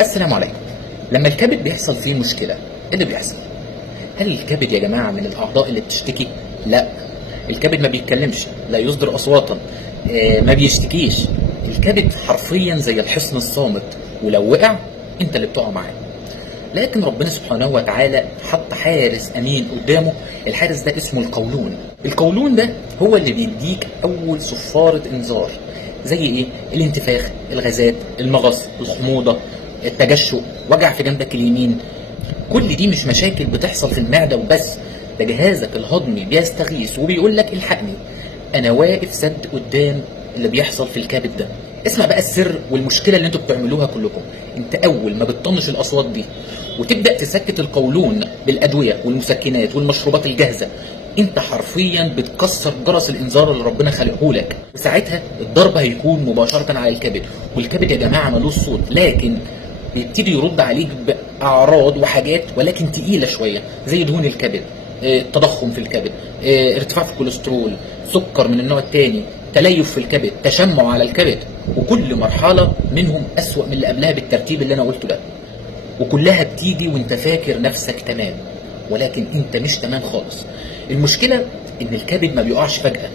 السلام عليكم. لما الكبد بيحصل فيه مشكلة، ايه اللي بيحصل؟ هل الكبد يا جماعة من الأعضاء اللي بتشتكي؟ لا. الكبد ما بيتكلمش، لا يصدر أصواتا، ما بيشتكيش. الكبد حرفيا زي الحصن الصامت، ولو وقع انت اللي بتقع معاه. لكن ربنا سبحانه وتعالى حط حارس أمين قدامه. الحارس ده اسمه القولون. القولون ده هو اللي بيديك أول صفارة إنذار. زي إيه؟ الانتفاخ، الغازات، المغص، الحموضة، التجشؤ، وجع في جنبك اليمين. كل دي مش مشاكل بتحصل في المعدة وبس، ده جهازك الهضمي بيستغيث وبيقول لك الحقني، أنا واقف سد قدام اللي بيحصل في الكبد ده. اسمع بقى السر والمشكلة اللي انتوا بتعملوها كلكم. انت أول ما بتطنش الأصوات دي وتبدأ تسكت القولون بالأدوية والمسكنات والمشروبات الجاهزة، انت حرفيا بتكسر جرس الانذار اللي ربنا خلقه لك. وساعتها الضرب هيكون مباشرة على الكبد. والكبد يا جماعة ملوش صوت، لكن بيبتدي يرد عليك بأعراض وحاجات ولكن تقيلة شوية، زي دهون الكبد، تضخم في الكبد، ارتفاع في الكوليسترول، سكر من النوع الثاني، تليف في الكبد، تشمع على الكبد. وكل مرحلة منهم أسوأ من اللي قبلها بالترتيب اللي أنا قلته ده. وكلها بتيجي وانت فاكر نفسك تمام، ولكن انت مش تمام خالص. المشكلة ان الكبد ما بيقعش فجأة،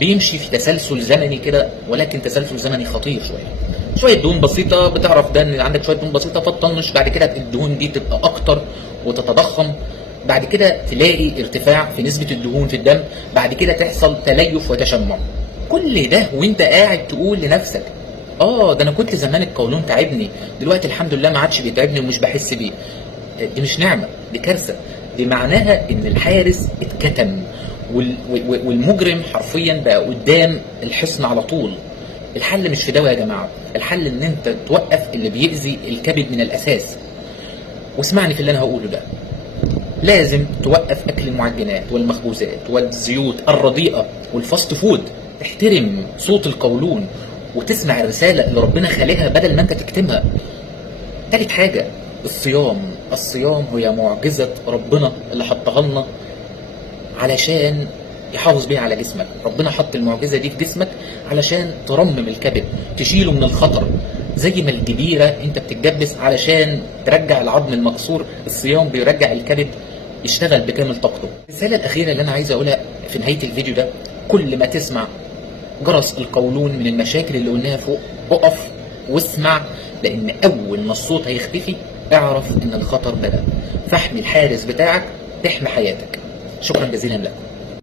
بيمشي في تسلسل زمني كده، ولكن تسلسل زمني خطير شوية دهون بسيطة. بتعرف ده ان عندك شوية دهون بسيطة فتطنش، بعد كده الدهون دي تبقى اكتر وتتضخم، بعد كده تلاقي ارتفاع في نسبة الدهون في الدم، بعد كده تحصل تليف وتشمع. كل ده وانت قاعد تقول لنفسك ده انا كنت زمان القولون تعبني، دلوقتي الحمد لله ما عادش بيتعبني ومش بحس بيه. دي مش نعمة، دي كارثة. دي معناها ان الحارس اتكتم والمجرم حرفيا بقى قدام الحصن على طول. الحل مش في دواء يا جماعة، الحل ان انت توقف اللي بيأذي الكبد من الاساس. واسمعني في اللي انا هقوله ده، لازم توقف اكل المعجنات والمخبوزات والزيوت الرديئة والفاست فود. تحترم صوت القولون وتسمع الرسالة اللي ربنا خالقها بدل ما انت تكتمها. تالت حاجة، الصيام هي معجزة ربنا اللي حطها لنا علشان يحافظ بيها على جسمك. ربنا حط المعجزة دي في جسمك علشان ترمم الكبد، تشيله من الخطر. زي ما الجبيرة انت بتتجبس علشان ترجع العظم المكسور، الصيام بيرجع الكبد يشتغل بكامل طاقته. الرسالة الأخيرة اللي أنا عايز أقولها في نهاية الفيديو ده، كل ما تسمع جرس القولون من المشاكل اللي قلناها فوق، اقف واسمع، لأن أول ما الصوت هيختفي اعرف إن الخطر بدأ. فاحمي الحارس بتاعك، تحمي حياتك. شكرا جزيلا لكم.